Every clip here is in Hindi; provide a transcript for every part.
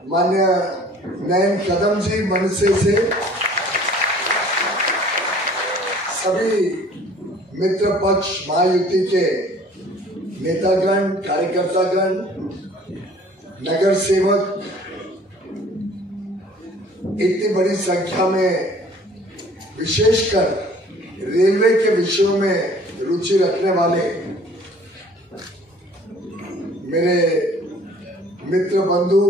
मान्य नयन कदम जी मनसे से, सभी मित्र पक्ष महायुति के नेतागण, कार्यकर्तागण, नगर सेवक, इतनी बड़ी संख्या में विशेषकर रेलवे के विषयों में रुचि रखने वाले मेरे मित्र बंधु,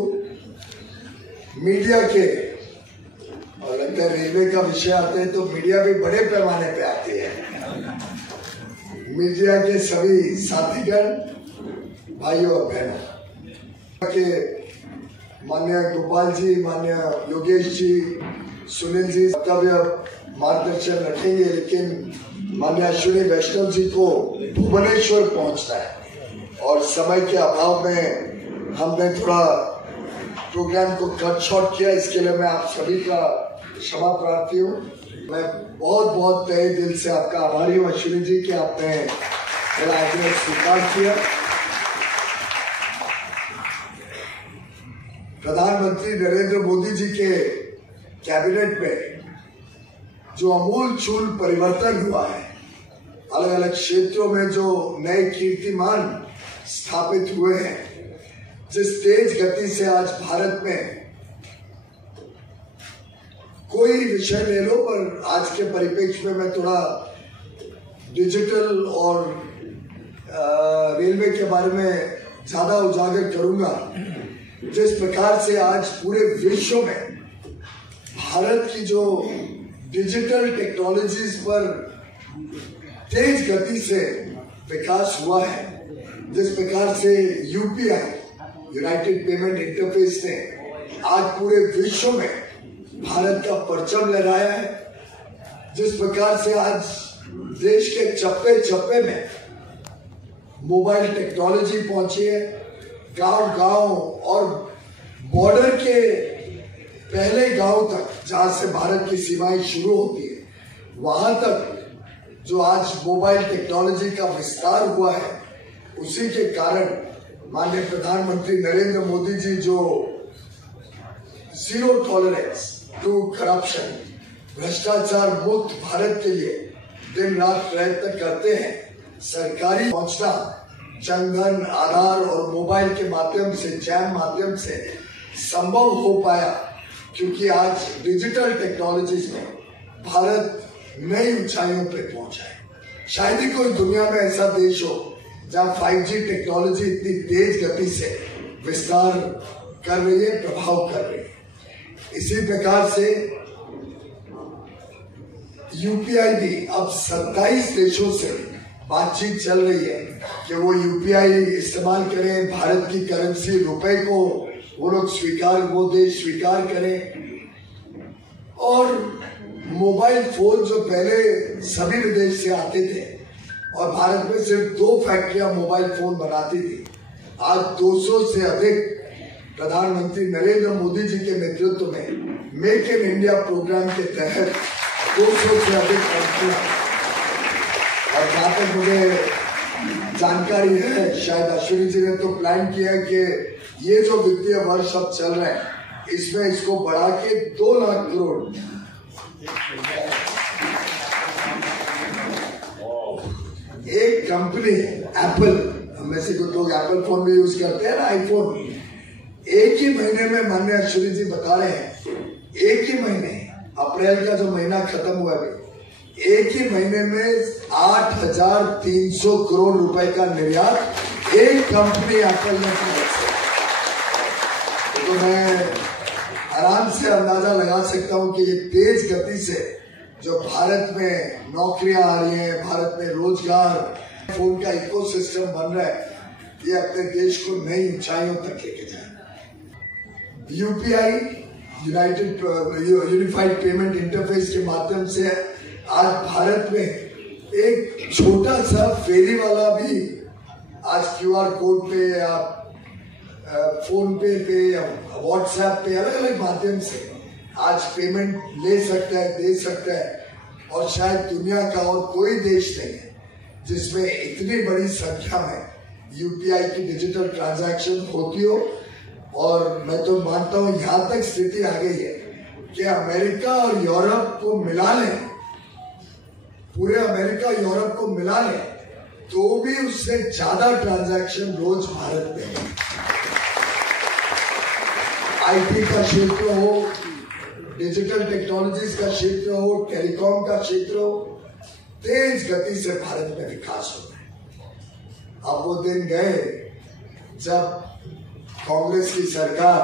मीडिया के, और लगता है रेलवे का विषय आते हैं तो मीडिया भी बड़े पैमाने पे आती है, मीडिया के सभी साथीगण, भाइयों और बहनों के माननीय गोपाल जी, माननीय योगेश जी, सुनील जी वक्तव्य मार्गदर्शन रखेंगे, लेकिन माननीय अश्विनी वैष्णव जी को भुवनेश्वर पहुंचना है और समय के अभाव में हमने थोड़ा प्रोग्राम को कट शॉर्ट किया। इसके लिए मैं आप सभी का क्षमा प्रार्थी हूँ। मैं बहुत बहुत तहे दिल से आपका आभारी हूँ अश्विनी जी कि आपने मेरा आग्रह स्वीकार किया। प्रधानमंत्री नरेंद्र मोदी जी के कैबिनेट में जो अमूलचूल परिवर्तन हुआ है, अलग अलग क्षेत्रों में जो नए कीर्तिमान स्थापित हुए हैं, जिस तेज गति से आज भारत में कोई विषय ले लो, पर आज के परिप्रेक्ष्य में मैं थोड़ा डिजिटल और रेलवे के बारे में ज्यादा उजागर करूंगा। जिस प्रकार से आज पूरे विश्व में भारत की जो डिजिटल टेक्नोलॉजीज पर तेज गति से विकास हुआ है, जिस प्रकार से यूपीआई, यूनाइटेड पेमेंट इंटरफेस ने आज पूरे विश्व में भारत का परचम लहराया है, जिस प्रकार से आज देश के चप्पे चप्पे में मोबाइल टेक्नोलॉजी पहुंची है, गांव-गांव और बॉर्डर के पहले गांव तक, जहां से भारत की सीमाएं शुरू होती है, वहां तक जो आज मोबाइल टेक्नोलॉजी का विस्तार हुआ है, उसी के कारण माननीय प्रधानमंत्री नरेंद्र मोदी जी जो जीरो टॉलरेंस टू करप्शन, भ्रष्टाचार मुक्त भारत के लिए दिन रात प्रयत्न करते हैं। सरकारी पहुंचना जनधन, आधार और मोबाइल के माध्यम से, जैम माध्यम से संभव हो पाया, क्योंकि आज डिजिटल टेक्नोलॉजीज में भारत नई ऊंचाइयों पे पहुंचा है। शायद ही कोई दुनिया में ऐसा देश हो जहां 5G टेक्नोलॉजी इतनी तेज गति से विस्तार कर रही है, प्रभाव कर रही है। इसी प्रकार से यूपीआई भी अब 27 देशों से बातचीत चल रही है कि वो यूपीआई इस्तेमाल करें, भारत की करेंसी रुपए को वो लोग वो देश स्वीकार करें। और मोबाइल फोन जो पहले सभी विदेश से आते थे और भारत में सिर्फ 2 फैक्ट्रियां मोबाइल फोन बनाती थी, आज 200 से अधिक प्रधानमंत्री नरेंद्र मोदी जी के नेतृत्व में मेक इन इंडिया प्रोग्राम के तहत 200 से अधिक कंपनियां, और जहां तक मुझे जानकारी है, शायद अश्विनी जी ने तो प्लान किया कि ये जो वित्तीय वर्ष अब चल रहे हैं, इसमें इसको बढ़ा के 2 लाख करोड़ एक कंपनी एप्पल, हम में से कुछ लोग एप्पल फोन भी यूज करते हैं ना, आईफोन, एक ही महीने में माननीय अश्विनी जी बता रहे हैं, एक ही महीने, अप्रैल का जो महीना खत्म हुआ है, एक ही महीने में 8,300 करोड़ रुपए का निर्यात एक कंपनी एप्पल ने किया। तो मैं आराम से अंदाजा लगा सकता हूं कि ये तेज गति से जो भारत में नौकरियां आ रही हैं, भारत में रोजगार, फोन का इकोसिस्टम बन रहा है, ये अपने देश को नई ऊंचाइयों तक लेके जाए। यूपीआई, यूनिफाइड पेमेंट इंटरफेस के माध्यम से आज भारत में एक छोटा सा फेरी वाला भी आज क्यूआर कोड पे या फोन पे या व्हाट्सएप पे अलग अलग माध्यम से आज पेमेंट ले सकता है, दे सकता है। और शायद दुनिया का और कोई देश नहीं है जिसमें इतनी बड़ी संख्या में यूपीआई की डिजिटल ट्रांजैक्शन होती हो और मैं तो मानता हूं यहां तक स्थिति आ गई है कि अमेरिका और यूरोप को मिला लें, पूरे अमेरिका यूरोप को मिला लें तो भी उससे ज्यादा ट्रांजैक्शन रोज भारत में है। आईटी का क्षेत्र हो, डिजिटल टेक्नोलॉजीज का क्षेत्र हो, टेलीकॉम का क्षेत्र हो, तेज गति से भारत में विकास हो रहा है। अब वो दिन गए जब कांग्रेस की सरकार,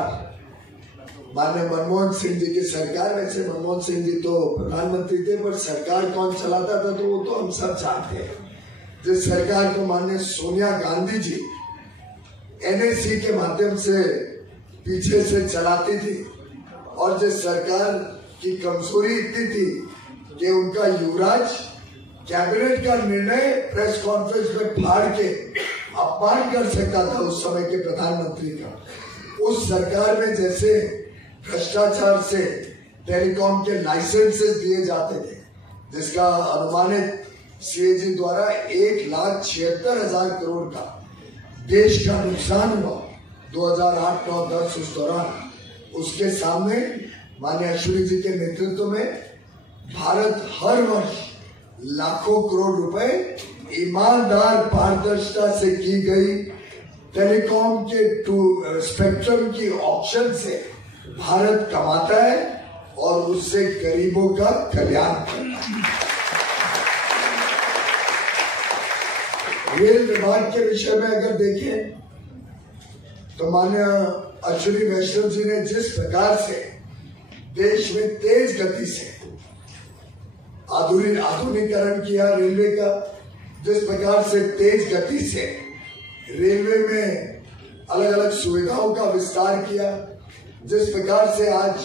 माननीय मनमोहन सिंह जी की सरकार, वैसे मनमोहन सिंह जी तो प्रधानमंत्री थे पर सरकार कौन चलाता था तो वो तो हम सब जानते हैं। जिस सरकार को माननीय सोनिया गांधी जी एनएसी के माध्यम से पीछे से चलाती थी और जिस सरकार की कमजोरी इतनी थी कि उनका युवराज कैबिनेट का निर्णय प्रेस कॉन्फ्रेंस में फाड़ के अपमान कर सकता था उस समय के प्रधानमंत्री का, उस सरकार में जैसे भ्रष्टाचार से टेलीकॉम के लाइसेंसेस दिए जाते थे जिसका अनुमानित सीएजी द्वारा 1,76,000 करोड़ का देश का नुकसान हुआ 2008, 9, 10 उस दौरान, उसके सामने माननीय अश्विनी जी के नेतृत्व में भारत हर वर्ष लाखों करोड़ रुपए ईमानदार पारदर्शिता से की गई टेलीकॉम के स्पेक्ट्रम की ऑक्शन से भारत कमाता है और उससे गरीबों का कल्याण करता है। रेल विभाग के विषय में अगर देखें तो माननीय अश्विनी वैष्णव जी ने जिस प्रकार से देश में तेज गति से आधुनिकीकरण किया रेलवे का, जिस प्रकार से तेज गति से रेलवे में अलग अलग सुविधाओं का विस्तार किया, जिस प्रकार से आज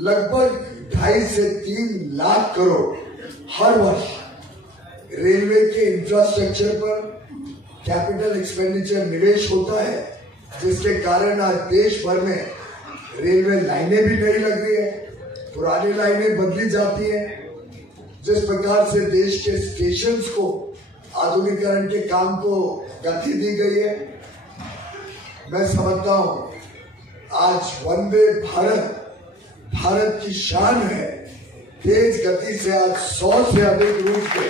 लगभग 2.5 से 3 लाख करोड़ हर वर्ष रेलवे के इंफ्रास्ट्रक्चर पर कैपिटल एक्सपेंडिचर निवेश होता है, जिसके कारण आज देश भर में रेलवे लाइनें भी नई लग रही है, पुरानी लाइनें बदली जाती हैं, जिस प्रकार से देश के स्टेशंस को आधुनिकीकरण के काम को गति दी गई है। मैं समझता हूं आज वंदे भारत की शान है। तेज गति से आज 100 से अधिक रूट पे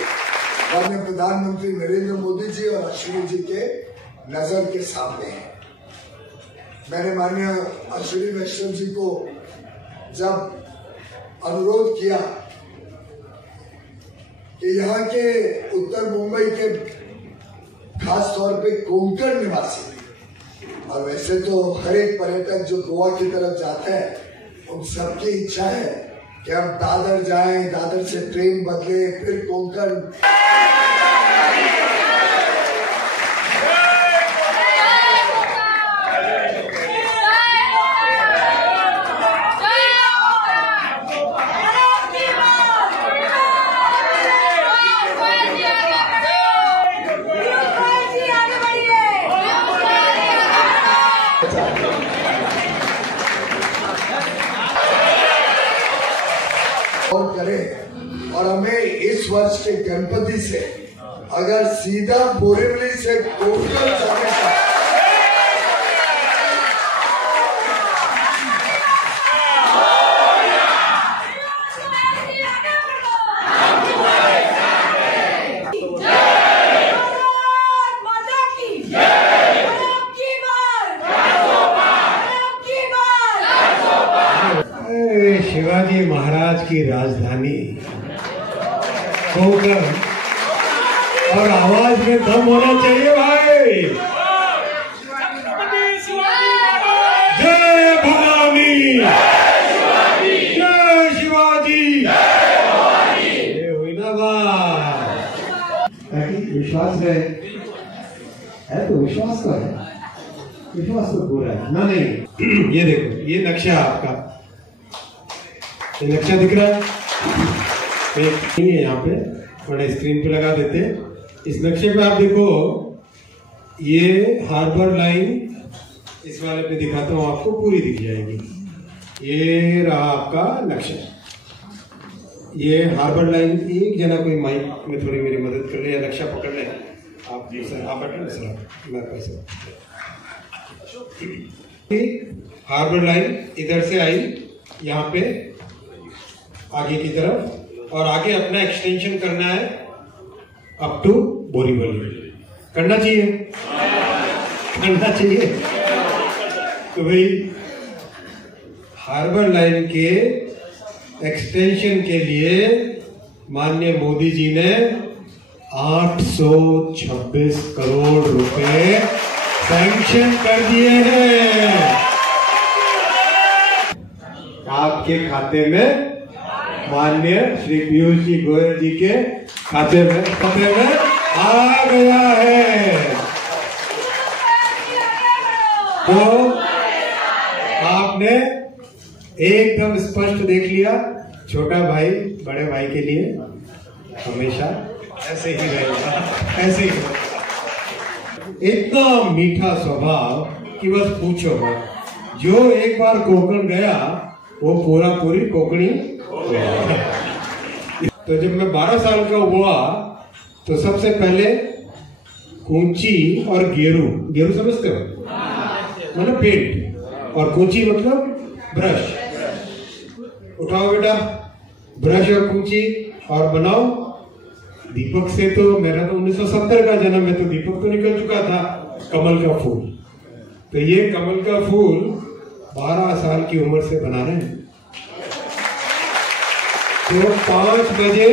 माननीय प्रधानमंत्री नरेंद्र मोदी जी और अश्विनी जी के नजर के सामने है। मैंने माननीय अश्विनी वैष्णव जी को जब अनुरोध किया कि यहाँ के उत्तर मुंबई के खास तौर पे कोंकण निवासी, और वैसे तो हर एक पर्यटक जो गोवा की तरफ जाता है उन सबकी इच्छा है कि हम दादर जाएं, दादर से ट्रेन बदले, फिर कोंकण। और करें, और हमें इस वर्ष के गणपति से अगर सीधा बोरीवली से कोंकण जाने का शिवाजी महाराज की राजधानी कोंकण, और आवाज में दम होना चाहिए भाई। जय भवानी, जय शिवाजी, ये हुई ना बात। ताकि विश्वास रहे, है तो विश्वास तो है, विश्वास तो पूरा है ना। नहीं, ये देखो, ये नक्शा आपका, ये नक्शा दिख रहा है, नहीं है यहाँ पे, बड़े स्क्रीन पे लगा देते। इस नक्शे पे आप देखो, ये हार्बर लाइन, इस वाले पे दिखाता हूँ आपको, पूरी दिख जाएगी। ये रहा आपका नक्शा, ये हार्बर लाइन। एक जना कोई माइक में थोड़ी मेरी मदद कर ले या नक्शा पकड़ ले आप, सर आप पकड़ सर, मैं पैसे। हार्बर लाइन इधर से आई यहाँ पे आगे की तरफ, और आगे अपना एक्सटेंशन करना है अप टू बोरीवली। करना चाहिए, करना चाहिए। तो भाई हार्बर लाइन के एक्सटेंशन के लिए माननीय मोदी जी ने 826 करोड़ रुपए सैंक्शन कर दिए हैं आपके खाते में। माननीय श्री पीयूष जी गोयल जी के खाते में आ गया है। तो आपने एकदम स्पष्ट देख लिया, छोटा भाई बड़े भाई के लिए हमेशा ऐसे ही रहेगा, ऐसे ही रहेगा। इतना मीठा स्वभाव कि बस पूछो मत। जो एक बार कोकण गया वो पूरा पूरी कोकणी हो गया। तो जब मैं 12 साल का हुआ तो सबसे पहले कूंची और गेरू समझते हो, मतलब पेंट, और कूंची मतलब ब्रश। उठाओ बेटा ब्रश और कूंची और बनाओ। दीपक से तो मेरा तो 1970 का जन्म है, तो दीपक तो निकल चुका था। कमल का फूल, तो ये कमल का फूल 12 साल की उम्र से बना रहे हैं। तो 5 बजे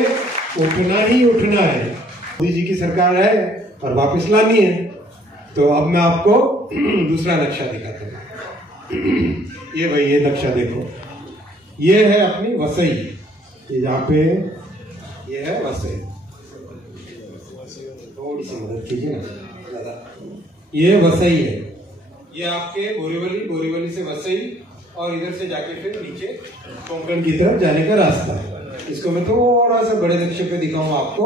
उठना ही उठना है। मोदी जी की सरकार है और वापस लानी है। तो अब मैं आपको दूसरा नक्शा दिखाता हूँ। ये भाई ये नक्शा देखो, ये है अपनी वसई। ये जहाँ पे ये है वसई, थोड़ी सी मदद कीजिए ना। ये वसई है, ये आपके बोरीवली से वसई, और इधर से जाके फिर नीचे कोंकण की तरफ जाने का रास्ता है। इसको मैं थोड़ा सा बड़े नक्शे पे दिखाऊंगा आपको।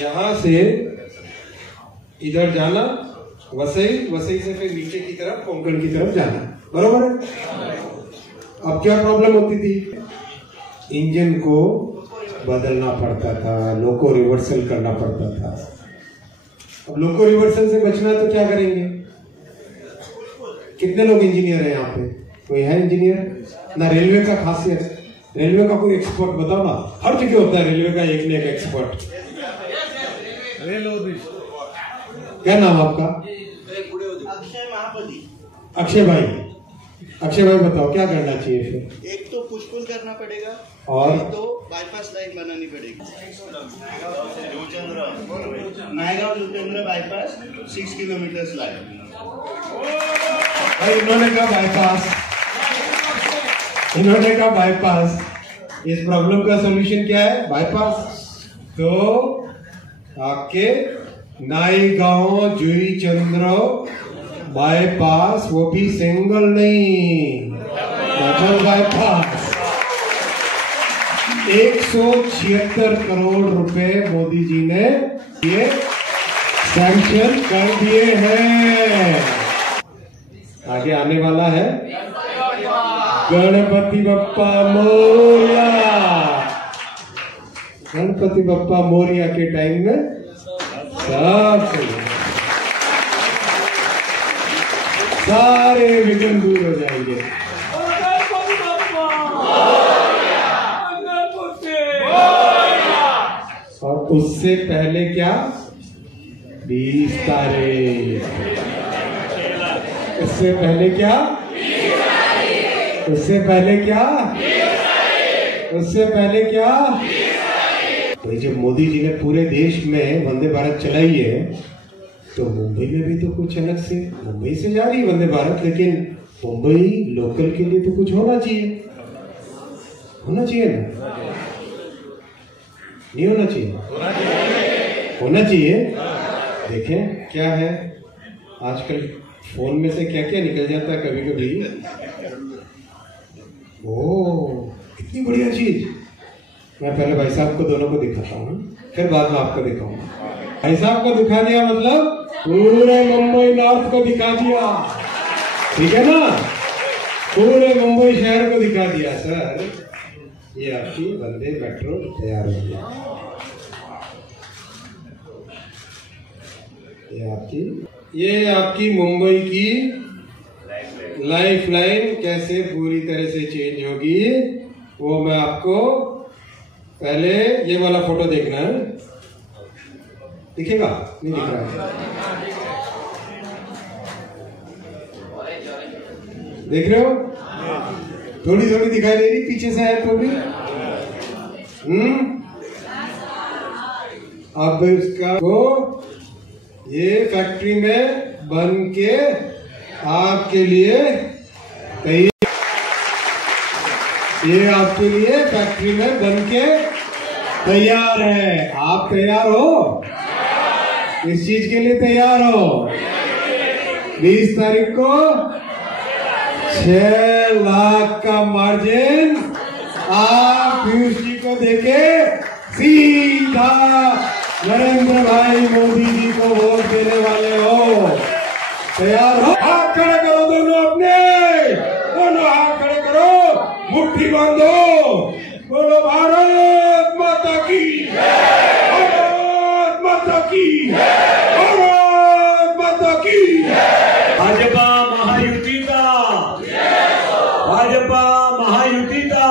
यहां से इधर जाना वसई से फिर नीचे की तरफ कोंकण की तरफ जाना, बरोबर है। अब क्या प्रॉब्लम होती थी, इंजन को बदलना पड़ता था, लोको रिवर्सल करना पड़ता था। अब लोको रिवर्सल से बचना है तो क्या करेंगे। कितने लोग इंजीनियर हैं यहाँ पे, कोई है इंजीनियर ना। रेलवे का खासियत, रेलवे का कोई एक्सपर्ट बताओ ना। हर जगह होता है रेलवे का एक न एक एक्सपर्ट। क्या नाम आपका? अक्षय भाई बताओ क्या करना चाहिए फिर। एक तो पुश पुल करना पड़ेगा, और तो बाईपास लाइन बनानी पड़ेगी। नायगांव लुटेंद्र बाईपास 6 किलोमीटर लाइन। भाई इन्होंने कहा बाईपास। इस प्रॉब्लम का सॉल्यूशन क्या है, बाईपास। तो आपके नायगांव जुई चंद्र बाईपास, वो भी सिंगल नहीं, डबल बाईपास। 176 करोड़ रुपए मोदी जी ने ये सैंक्शन कर दिए हैं। आगे आने वाला है गणपति बप्पा मोरिया। गणपति बप्पा मोरिया के टाइम में सब सारे विघ्न दूर हो जाएंगे। और उससे पहले क्या, 20 तारीख। उससे पहले क्या, उससे पहले क्या, उससे पहले क्या। तो जब मोदी जी ने पूरे देश में वंदे भारत चलाई है, तो मुंबई में भी तो कुछ अलग से, मुंबई से जा रही है वंदे भारत, लेकिन मुंबई लोकल के लिए तो कुछ होना चाहिए, होना चाहिए ना, नहीं होना चाहिए, होना चाहिए। देखें क्या है आजकल फोन में से क्या क्या निकल जाता है कभी कभी। ओह कितनी बढ़िया चीज। मैं पहले भाई साहब को दोनों को दिखाता हूँ, फिर बाद में आपको दिखाऊंगा। भाई साहब को दिखा दिया मतलब पूरे मुंबई नॉर्थ को दिखा दिया, ठीक है ना, पूरे मुंबई शहर को दिखा दिया। सर ये आपकी वंदे मेट्रो तैयार हो गया। ये आपकी मुंबई की लाइफ लाइन कैसे पूरी तरह से चेंज होगी वो मैं आपको पहले ये वाला फोटो देखना है, दिखेगा नहीं दिख रहा है, देख रहे हो? थोड़ी थोड़ी दिखाई दे रही पीछे से है तो भी। अब इसका को ये फैक्ट्री में बन के आपके लिए तैयार, ये आपके लिए फैक्ट्री में बन के तैयार है। आप तैयार हो? इस चीज के लिए तैयार हो? 20 तारीख को 6 लाख का मार्जिन आप पीयूष जी को देके सीधा नरेंद्र भाई मोदी जी को वोट देने वाले हो। तैयार हो? हाथ खड़े करो दोनों अपने, दोनों हाथ खड़े करो, मुट्ठी बांधो, बोलो भारत माता की, भारत माता की, भारत माता की। भाजपा महायुतीचा, भाजपा महायुतीचा